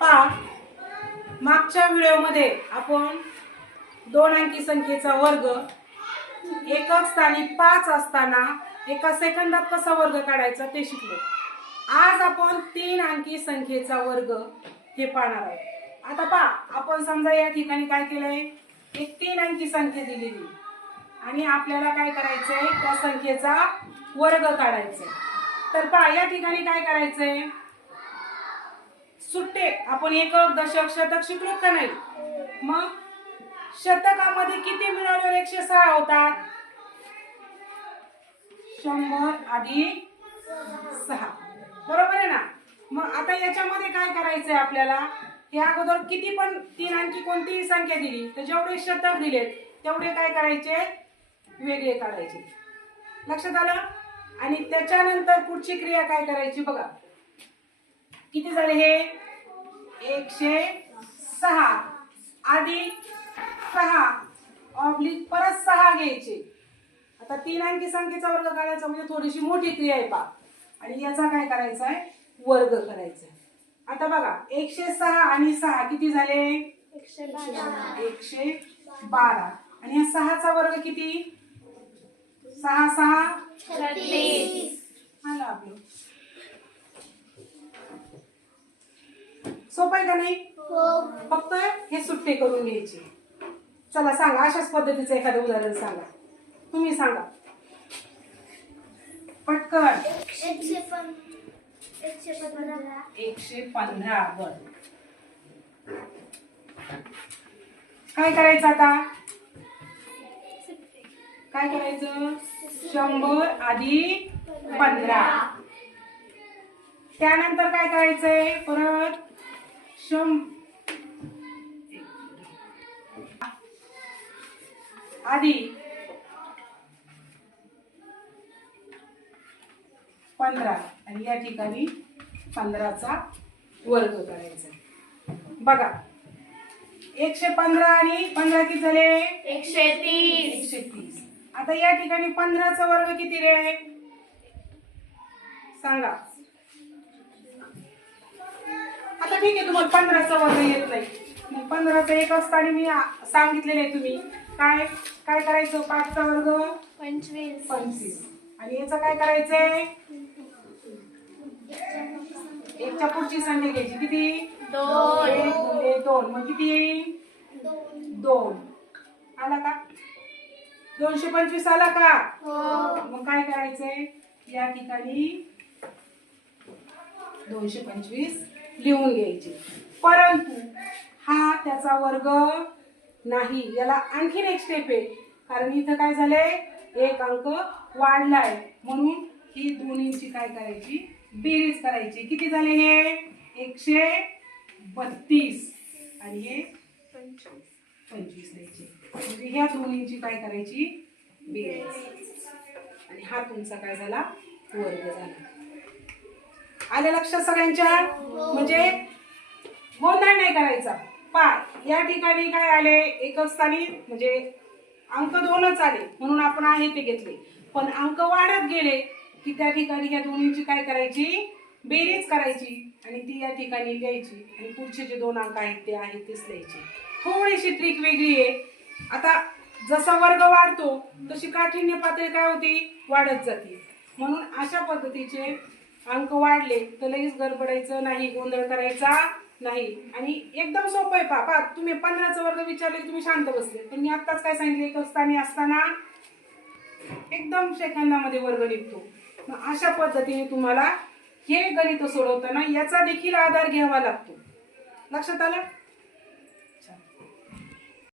पहा मागच्या व्हिडिओमध्ये आपण दोन अंकी संख्येचा वर्ग एकक स्थानी पाच असताना एका सेकंदात कसा वर्ग काढायचा ते शिकलो. आज आपण तीन अंकी संख्येचा वर्ग हे पाहणार आहोत. आता पहा आपण समजा या ठिकाणी काय केलंय? एक तीन अंकी संख्या दिलेली. आणि आपल्याला काय करायचंय? त्या संख्येचा वर्ग काढायचा तर पहा या ठिकाणी काय करायचंय? सुट्टे. आपण एकक दशक शतक शिकलो का नाही? मग शतकामध्ये किती मिळवल्यावर एकशे सहा होतात शंभर अधिक सहा. बरोबर आहे ना? मग आता याच्यामध्ये काय करायचंय आपल्याला? या अगोदर किती पण तीन आणखी कोणतीही संख्या दिली तर जेवढे शतक दिलेत तेवढे काय करायचे? वेगळे काढायचे. लक्षात आलं? आणि त्याच्यानंतर पुढची क्रिया काय करायची बघा. किती झाले हे? एकशे सहा. अधिक सहा. ऑब्लिक परत सहा घ्यायचे. आता तीन अंकी संख्येचा वर्ग काढायचा म्हणजे थोडीशी मोठी क्रिया आहे पा आणि याचा काय करायचा आहे वर्ग करायचा आता बघा एकशे सहा आणि सहा किती झाले? एकशे बारा. आणि या सहाचा वर्ग किती? सहा सहा. आलं आपलं सोपं आहे का नाही? फक्त हे सुट्टे करून घ्यायचे. चला सांगा अशाच पद्धतीचं एखादं उदाहरण सांगा. तुम्ही सांगा. पटकन. एकशे पंधरा. बर. काय करायचं आता? काय करायचं? शंभर अधिक पंधरा. त्यानंतर काय करायचंय? परत आधी. पंधरा. आणि या ठिकाणी पंधराचा वर्ग करायचा बघा. एकशे पंधरा आणि पंधरा किती झाले? एकशे तीस. एकशे तीस. आता या ठिकाणी पंधराचा वर्ग किती रे? सांगा. आता ठीक आहे तुम्हाला पंधराचा वर्ग येत नाही. मग पंधराचा एक असताना मी आ- सांगितलेले आहे तुम्ही. काय काय करायचं पाचचा वर्ग? पंचवीस. पंचवीस. आणि याचं काय करायचंय? एकच्या पुढची संख्या घ्यायची. किती? दोन. एक दोन. मग किती येईल? दोन. आला का? दोनशे पंचवीस आला का? हो. मग काय करायचंय? या ठिकाणी दोनशे पंचवीस. लिहून घ्यायची. परंतु हा त्याचा वर्ग नाही. याला आणखीन एक स्टेप आहे. कारण इथं काय झालंय? एक अंक वाढलाय. म्हणून ही दोन्हींची काय करायची? बेरीज करायची. किती झाले हे? एकशे बत्तीस. आणि हे पंचवीस द्यायचे. म्हणजे ह्या दोन्हीची काय करायची? बेरीज. आणि हा तुमचा काय झाला? वर्ग झाला. आलं लक्षात सगळ्यांच्या? म्हणजे गोंधळ नाही करायचा. पाय. या ठिकाणी काय आले? एकच स्थानी म्हणजे अंक दोनच आले. म्हणून आपण आहे ते घेतले. पण अंक वाढत गेले की त्या ठिकाणी ह्या दोन्हींची काय करायची? बेरीज करायची. आणि ती या ठिकाणी लिहायची. आणि पुढचे जे दोन अंक आहेत ते आहेत तेच लिहायचे. थोडीशी ट्रिक वेगळी आहे. आता जसा वर्ग वाढतो तशी काठिण्य पातळी काय होती? वाढत जाते. म्हणून अशा पद्धतीचे अंक वाढले तर लगेच गडबडायचं नाही गोंधळ करायचा नाही. आणि एकदम सोपं आहे पापा तुम्ही पंधराचा वर्ग विचारले की तुम्ही शांत बसले. पण मी आत्ताच काय सांगितले एक असताना असताना एकदम सेकंदामध्ये वर्ग निघतो. मग अशा पद्धतीने तुम्हाला हे गणित सोडवताना याचा देखील आधार घ्यावा लागतो. लक्षात आलं?